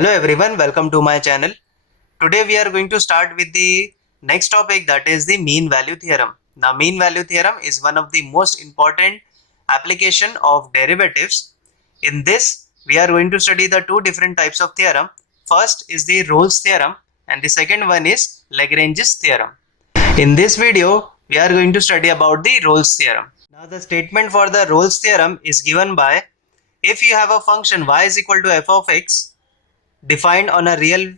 Hello everyone, welcome to my channel. Today we are going to start with the next topic, that is the mean value theorem. Now mean value theorem is one of the most important application of derivatives. In this we are going to study the two different types of theorem. First is the Rolle's theorem and the second one is Lagrange's theorem. In this video we are going to study about the Rolle's theorem. Now the statement for the Rolle's theorem is given by, if you have a function y is equal to f of x defined on a real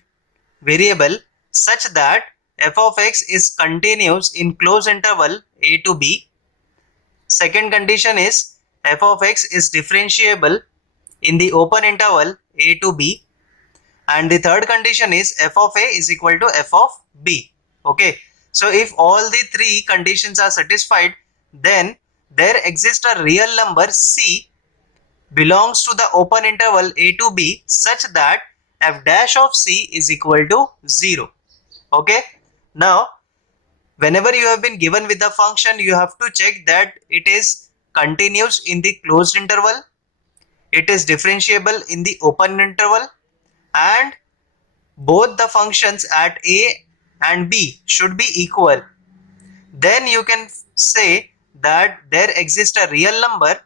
variable such that f of x is continuous in closed interval a to b. Second condition is f of x is differentiable in the open interval a to b. And the third condition is f of a is equal to f of b. Okay. So if all the three conditions are satisfied, then there exists a real number c belongs to the open interval a to b such that f dash of c is equal to 0. Okay. Now whenever you have been given with the function, you have to check that it is continuous in the closed interval, it is differentiable in the open interval, and both the functions at a and b should be equal. Then you can say that there exists a real number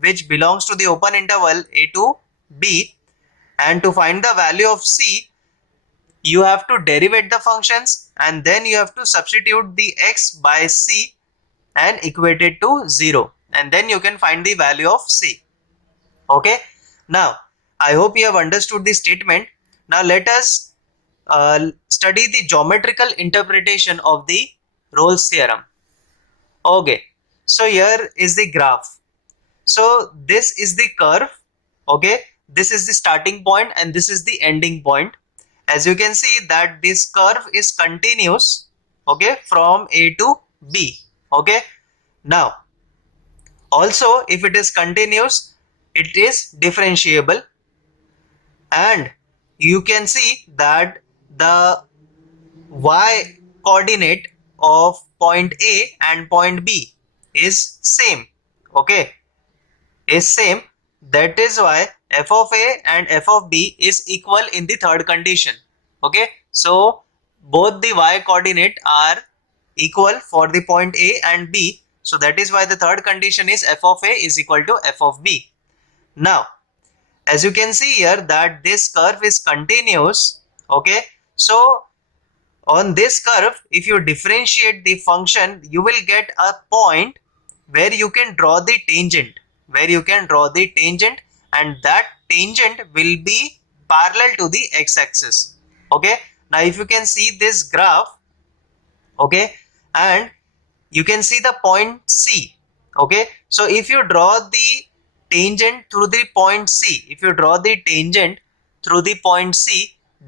which belongs to the open interval a to b, and to find the value of c you have to derivate the functions and then you have to substitute the x by c and equate it to 0, and then you can find the value of c. Okay. Now I hope you have understood the statement. Now let us study the geometrical interpretation of the Rolle's theorem. Okay, so here is the graph. So this is the curve. Okay, this is the starting point and this is the ending point. As you can see that this curve is continuous, okay, from a to b. Okay. Now also if it is continuous, it is differentiable, and you can see that the y coordinate of point A and point B is same. Okay, is same. That is why f of a and f of b is equal in the third condition. Okay, so both the y coordinate are equal for the point A and B, so that is why the third condition is f of a is equal to f of b. Now as you can see here that this curve is continuous. Okay, so on this curve if you differentiate the function, you will get a point where you can draw the tangent, and that tangent will be parallel to the x-axis. Okay, now if you can see this graph, okay, and you can see the point C. Okay, so if you draw the tangent through the point C,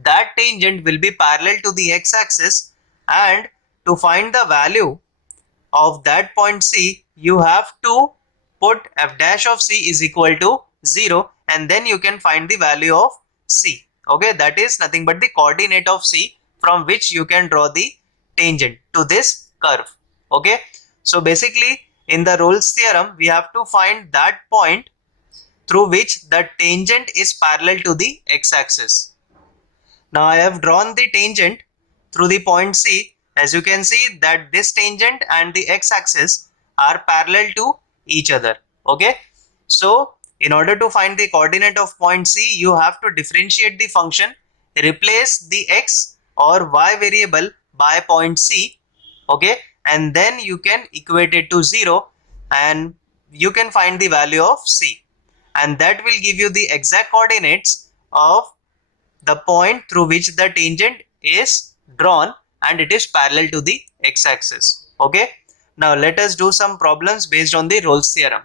that tangent will be parallel to the x-axis, and to find the value of that point C, you have to put f dash of c is equal to 0, and then you can find the value of c. Okay, that is nothing but the coordinate of c from which you can draw the tangent to this curve. Okay, so basically in the Rolle's theorem we have to find that point through which the tangent is parallel to the x-axis. Now I have drawn the tangent through the point C. As you can see that this tangent and the x-axis are parallel to each other. Okay, so in order to find the coordinate of point C, you have to differentiate the function, replace the x or y variable by point C. Okay, and then you can equate it to 0 and you can find the value of c, and that will give you the exact coordinates of the point through which the tangent is drawn and it is parallel to the x-axis. Okay, now let us do some problems based on the Rolle's theorem.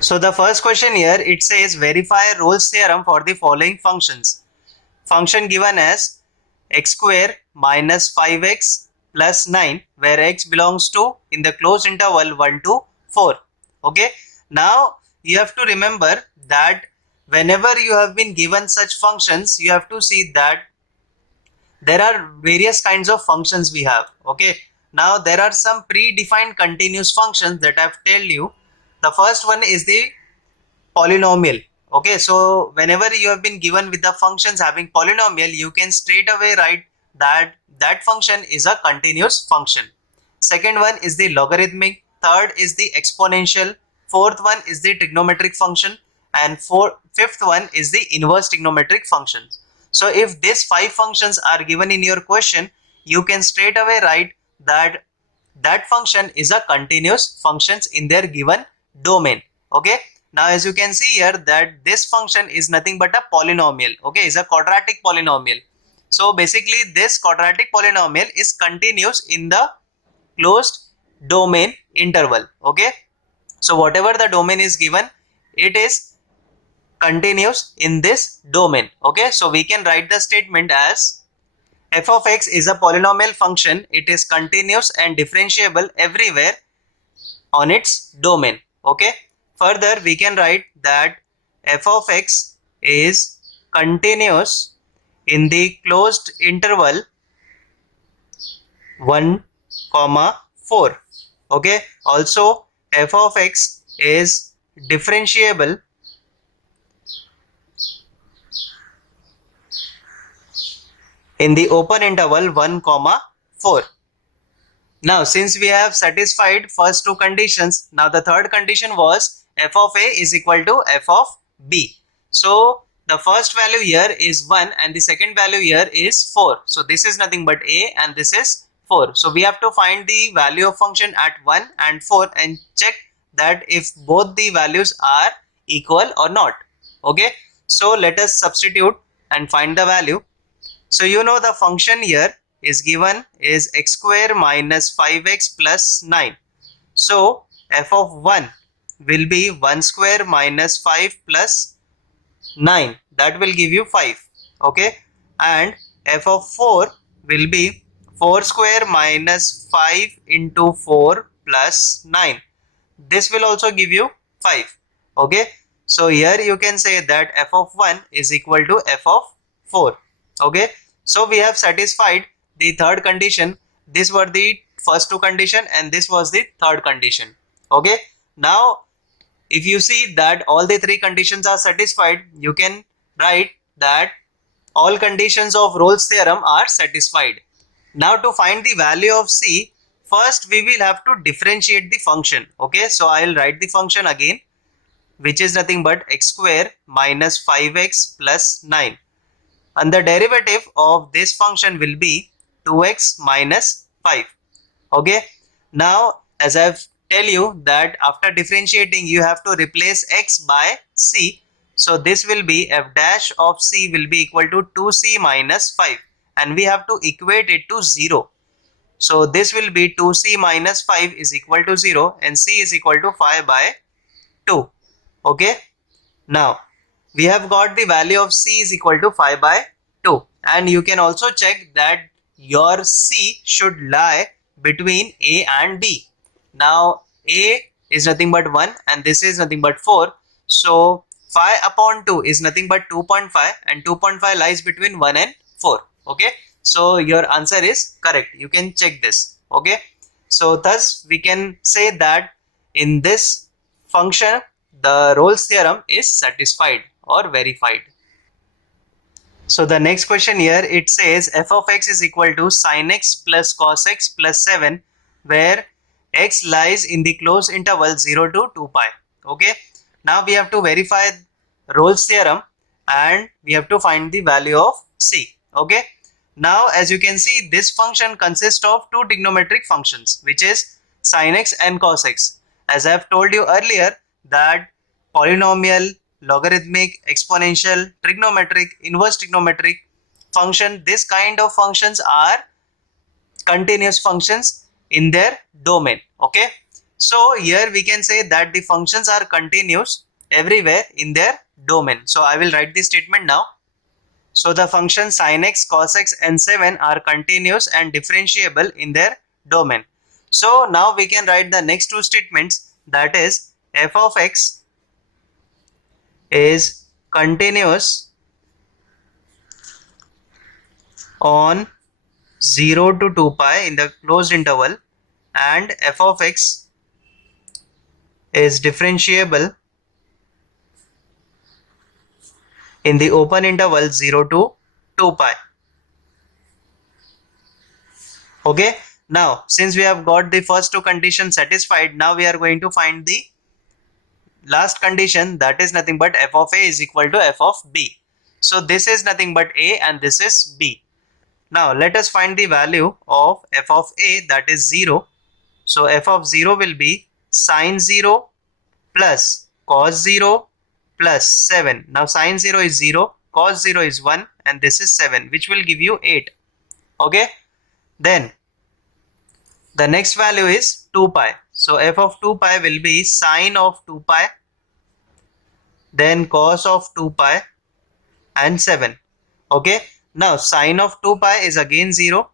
So the first question here, it says verify Rolle's theorem for the following functions. Function given as x square minus 5x plus 9, where x belongs to in the closed interval 1 to 4. Okay, now you have to remember that whenever you have been given such functions, you have to see that there are various kinds of functions we have. Okay, now there are some predefined continuous functions that I have told you. The first one is the polynomial. Okay, so whenever you have been given with the functions having polynomial, you can straight away write that that function is a continuous function. Second one is the logarithmic, third is the exponential, fourth one is the trigonometric function, and fifth one is the inverse trigonometric functions. So if these five functions are given in your question, you can straight away write that that function is a continuous functions in their given domain. Okay, now as you can see here that this function is nothing but a polynomial. Okay, is a quadratic polynomial. So basically this quadratic polynomial is continuous in the closed domain interval. Okay, so whatever the domain is given, it is continuous in this domain. Okay, so we can write the statement as f of x is a polynomial function. It is continuous and differentiable everywhere on its domain. Okay, further we can write that f of x is continuous in the closed interval 1 comma 4. Okay, also f of x is differentiable in the open interval 1 comma 4. Now since we have satisfied first two conditions, now the third condition was f of a is equal to f of b. So the first value here is 1 and the second value here is 4. So this is nothing but a and this is 4. So we have to find the value of function at 1 and 4 and check that if both the values are equal or not. Okay, so let us substitute and find the value. So you know the function here is given is x square minus 5x plus 9. So f of 1 will be 1 square minus 5 plus 9. That will give you 5. Okay, and f of 4 will be 4 square minus 5 into 4 plus 9. This will also give you 5. Okay, so here you can say that f of 1 is equal to f of 4. Okay, so we have satisfied the third condition. These were the first two condition and this was the third condition. Okay, now if you see that all the three conditions are satisfied, you can write that all conditions of Rolle's theorem are satisfied. Now to find the value of c, first we will have to differentiate the function. Okay, so I will write the function again, which is nothing but x square minus 5x plus 9, and the derivative of this function will be 2x minus 5. Okay, now as I've tell you that after differentiating you have to replace x by c, so this will be f dash of c will be equal to 2c minus 5 and we have to equate it to 0. So this will be 2c minus 5 is equal to 0 and c is equal to 5 by 2. Okay, now we have got the value of c is equal to 5 by 2 and you can also check that your c should lie between a and b. Now a is nothing but 1 and this is nothing but 4. So 5 upon 2 is nothing but 2.5 and 2.5 lies between 1 and 4. Okay, so your answer is correct. You can check this. Okay, so thus we can say that in this function the Rolle's theorem is satisfied or verified. So the next question here, it says f of x is equal to sin x plus cos x plus 7 where x lies in the closed interval 0 to 2 pi. Okay, now we have to verify Rolle's theorem and we have to find the value of c. Okay, now as you can see this function consists of two trigonometric functions which is sin x and cos x. As I have told you earlier that polynomial, logarithmic, exponential, trigonometric, inverse trigonometric function, this kind of functions are continuous functions in their domain. Okay, so here we can say that the functions are continuous everywhere in their domain. So I will write this statement now. So the functions sin x, cos x and 7 are continuous and differentiable in their domain. So now we can write the next two statements, that is f of x is continuous on 0 to 2 pi in the closed interval and f of x is differentiable in the open interval 0 to 2 pi. Okay, now since we have got the first two conditions satisfied, now we are going to find the last condition, that is nothing but f of a is equal to f of b. So this is nothing but a and this is b. Now let us find the value of f of a, that is 0. So f of 0 will be sine 0 plus cos 0 plus 7. Now sine 0 is 0, cos 0 is 1 and this is 7, which will give you 8. Okay, then the next value is 2 pi. So f of 2 pi will be sine of 2 pi, then cos of 2 pi and 7. Okay, now sine of 2 pi is again 0,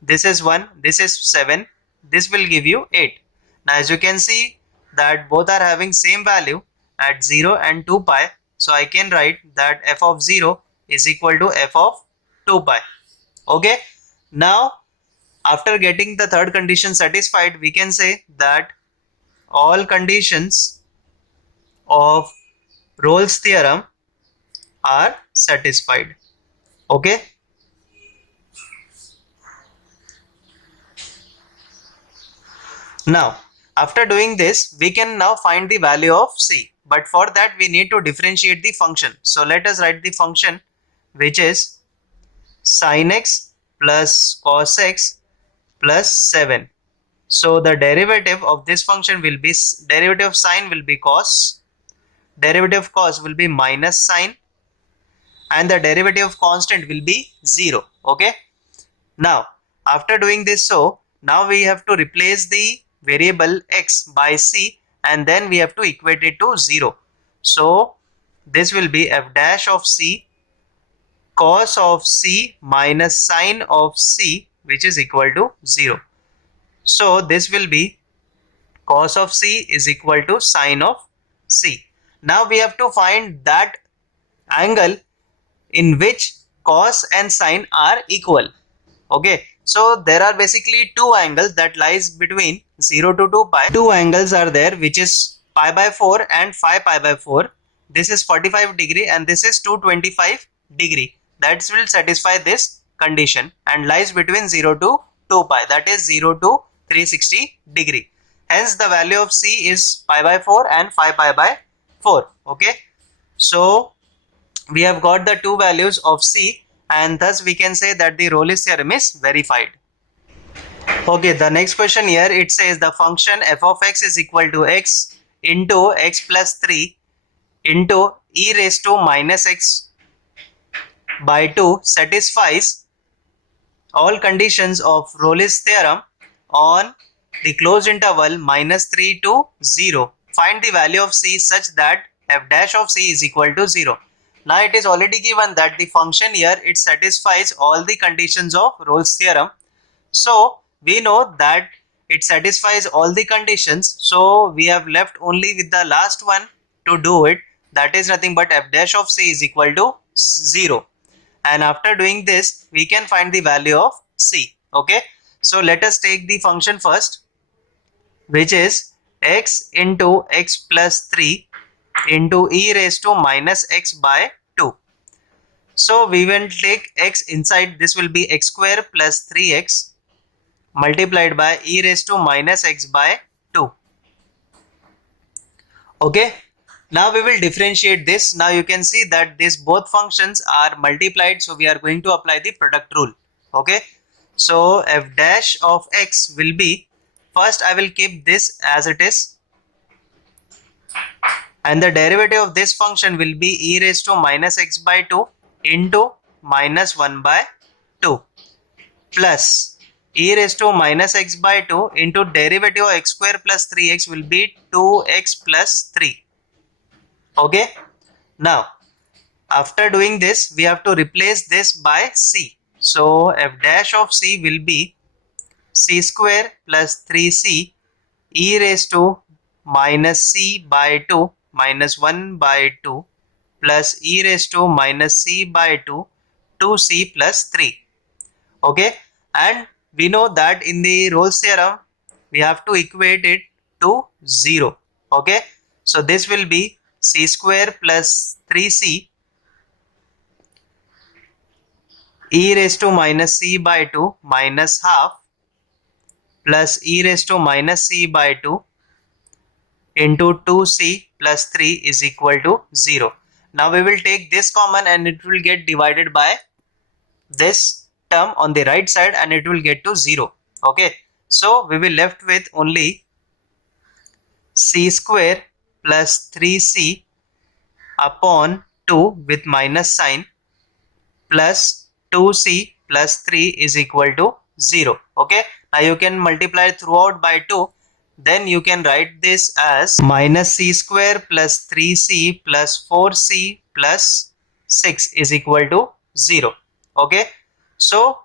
this is 1, this is 7, this will give you 8. Now as you can see that both are having same value at 0 and 2 pi, so I can write that f of 0 is equal to f of 2 pi. Okay, now after getting the third condition satisfied, we can say that all conditions of Rolle's theorem are satisfied. Okay, now after doing this, we can now find the value of c, but for that we need to differentiate the function. So let us write the function, which is sin x plus cos x plus 7. So the derivative of this function will be, derivative of sine will be cos, derivative of cos will be minus sine, and the derivative of constant will be 0. Okay, now after doing this, so now we have to replace the variable x by c and then we have to equate it to 0. So this will be f dash of c cos of c minus sine of c, which is equal to 0. So this will be cos of c is equal to sine of c. Now we have to find that angle in which cos and sine are equal. Okay, so there are basically two angles that lies between 0 to 2 pi. Two angles are there, which is pi by 4 and 5 pi by 4. This is 45 degree and this is 225 degree. That will satisfy this condition and lies between 0 to 2 pi, that is 0 to 360 degree. Hence the value of c is pi by 4 and 5 pi by 4. Okay, so we have got the two values of c and thus we can say that the Rolle's theorem is verified. Okay, the next question here, it says the function f of x is equal to x into x plus 3 into e raised to minus x by 2 satisfies all conditions of Rolle's theorem on the closed interval minus 3 to 0. Find the value of c such that f dash of c is equal to 0. Now it is already given that the function here, it satisfies all the conditions of Rolle's theorem. So we know that it satisfies all the conditions, so we have left only with the last one to do it, that is nothing but f dash of c is equal to 0. And after doing this, we can find the value of c. Okay, so let us take the function first, which is x into x plus 3 into e raised to minus x by 2. So we will take x inside, this will be x square plus 3x multiplied by e raised to minus x by 2. Okay, now we will differentiate this. Now you can see that these both functions are multiplied, so we are going to apply the product rule. Okay, so f dash of x will be, first I will keep this as it is, and the derivative of this function will be e raised to minus x by 2 into minus 1 by 2 plus e raised to minus x by 2 into derivative of x square plus 3x will be 2x plus 3. Okay, now after doing this, we have to replace this by c. So f dash of c will be c square plus 3c e raised to minus c by 2 minus 1 by 2 plus e raised to minus c by 2 2c plus 3. Okay, and we know that in the Rolle's theorem we have to equate it to 0. Okay, so this will be c square plus 3c e raised to minus c by 2 minus half plus e raised to minus c by 2 into 2c plus 3 is equal to 0. Now we will take this common and it will get divided by this term on the right side and it will get to 0. Okay, so we will left with only c square plus 3c upon 2 with minus sign plus 2c plus 3 is equal to 0. Okay, now you can multiply throughout by 2, then you can write this as minus c square plus 3c plus 4c plus 6 is equal to 0. Okay, so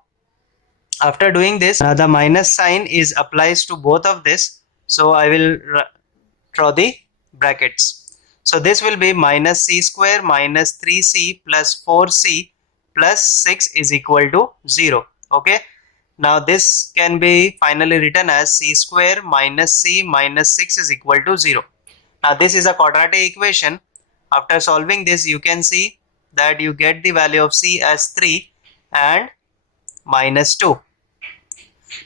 after doing this, the minus sign is applies to both of this, so I will draw the brackets. So this will be minus c square minus 3c plus 4c plus 6 is equal to 0. Okay, now this can be finally written as c square minus c minus 6 is equal to 0. Now this is a quadratic equation. After solving this, you can see that you get the value of c as 3 and minus 2.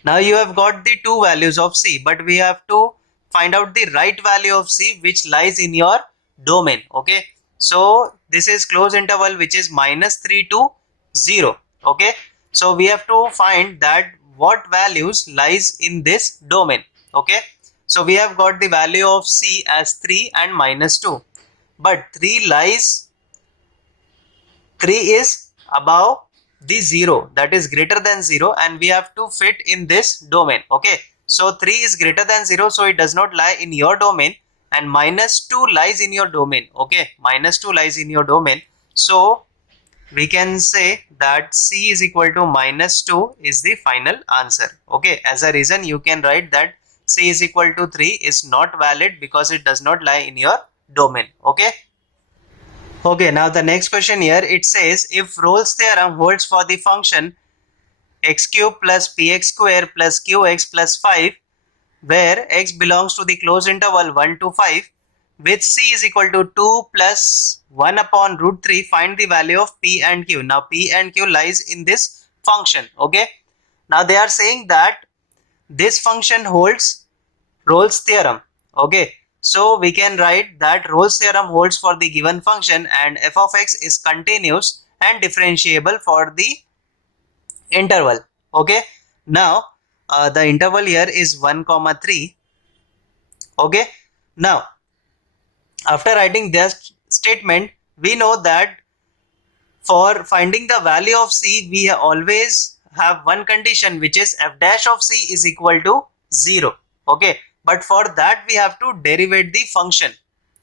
Now you have got the two values of c, but we have to find out the right value of c which lies in your domain. Okay, so this is closed interval which is minus 3 to 0. Okay, so we have to find that what values lies in this domain. Okay, so we have got the value of c as 3 and minus 2, but 3 is above the 0, that is greater than 0, and we have to fit in this domain. Okay, so 3 is greater than 0, so it does not lie in your domain, and minus 2 lies in your domain. Okay, minus 2 lies in your domain, so we can say that c is equal to minus 2 is the final answer. Okay, as a reason you can write that c is equal to 3 is not valid because it does not lie in your domain. Okay. Okay, now the next question here, it says if Rolle's theorem holds for the function x cube plus px square plus qx plus 5 where x belongs to the closed interval 1 to 5 with c is equal to 2 plus 1 upon root 3, find the value of p and q. Now p and q lies in this function. Okay, now they are saying that this function holds Rolle's theorem. Okay, so we can write that Rolle's theorem holds for the given function and f of x is continuous and differentiable for the interval. Okay, now the interval here is 1 comma 3. Okay, now after writing this statement, we know that for finding the value of c, we always have one condition, which is f dash of c is equal to 0. Okay, but for that we have to derivate the function.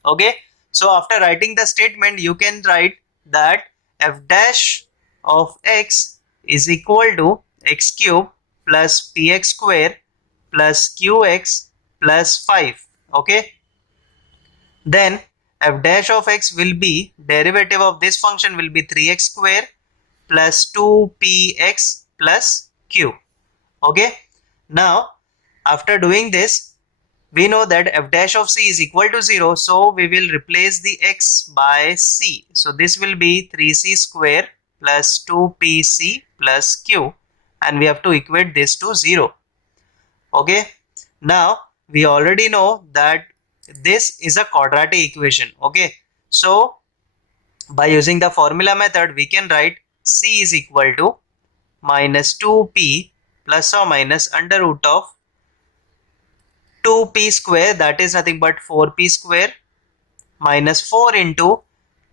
Okay, so after writing the statement, you can write that f dash of x is equal to x cube plus px square plus qx plus 5. Okay, then f dash of x will be derivative of this function will be 3x square plus 2px plus q. Okay, now after doing this, we know that f dash of c is equal to 0, so we will replace the x by c. So this will be 3c square plus 2pc plus q, and we have to equate this to 0. Okay, now we already know that this is a quadratic equation. Okay, so by using the formula method, we can write c is equal to minus 2p plus or minus under root of 2p square, that is nothing but 4p square, minus 4 into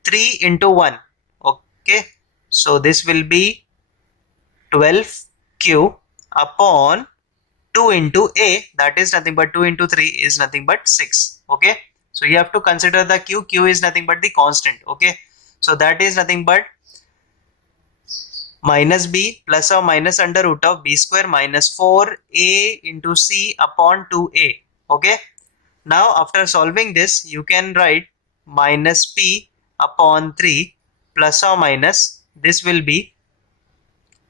3 into 1. Okay, so this will be 12q upon 2 into a, that is nothing but 2 into 3 is nothing but 6. Okay, so you have to consider the q is nothing but the constant. Okay, so that is nothing but minus b plus or minus under root of b square minus 4a into c upon 2a. Okay, now after solving this, you can write minus p upon 3 plus or minus, this will be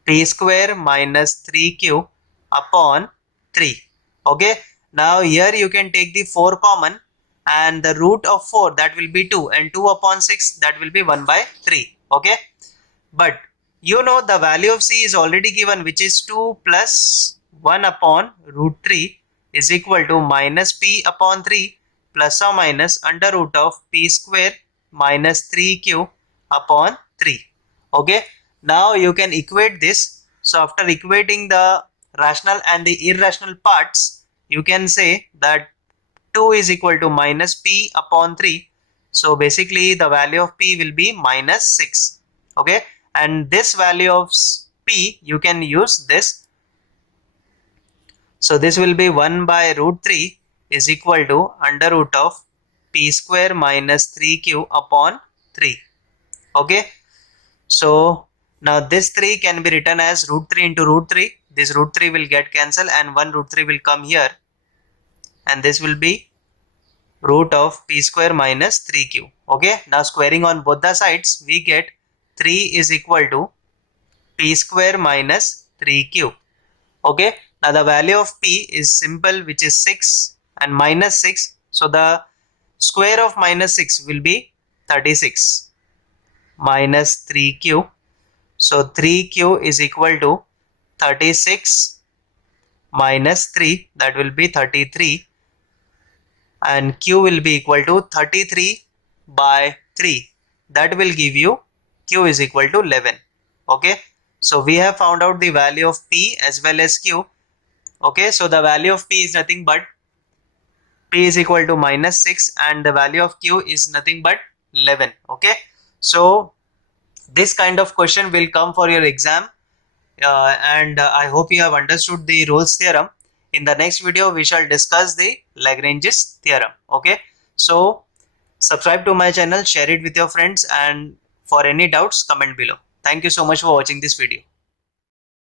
p square minus 3q upon 3. Okay, now here you can take the 4 common and the root of 4, that will be 2, and 2 upon 6, that will be 1 by 3. Okay, but you know the value of c is already given, which is 2 plus 1 upon root 3 is equal to minus p upon 3 plus or minus under root of p square minus 3q upon 3. Okay, now you can equate this. So after equating the rational and the irrational parts, you can say that 2 is equal to minus p upon 3. So basically the value of p will be minus 6. Okay, and this value of p you can use this. So this will be 1 by root 3 is equal to under root of p square minus 3q upon 3. Okay, so now this 3 can be written as root 3 into root 3. This root 3 will get cancelled and 1 root 3 will come here, and this will be root of p square minus 3q. Okay, now squaring on both the sides, we get 3 is equal to p square minus 3q. Okay, now the value of p is simple, which is 6 and minus 6. So the square of minus 6 will be 36 minus 3q. So 3q is equal to 36 minus 3, that will be 33, and q will be equal to 33 by 3, that will give you q is equal to 11. Okay, so we have found out the value of p as well as q. Okay, so the value of p is nothing but p is equal to minus 6 and the value of q is nothing but 11. Okay, so this kind of question will come for your exam, and I hope you have understood the Rolle's theorem. In the next video we shall discuss the Lagrange's theorem. Okay, so subscribe to my channel, share it with your friends, and for any doubts comment below. Thank you so much for watching this video.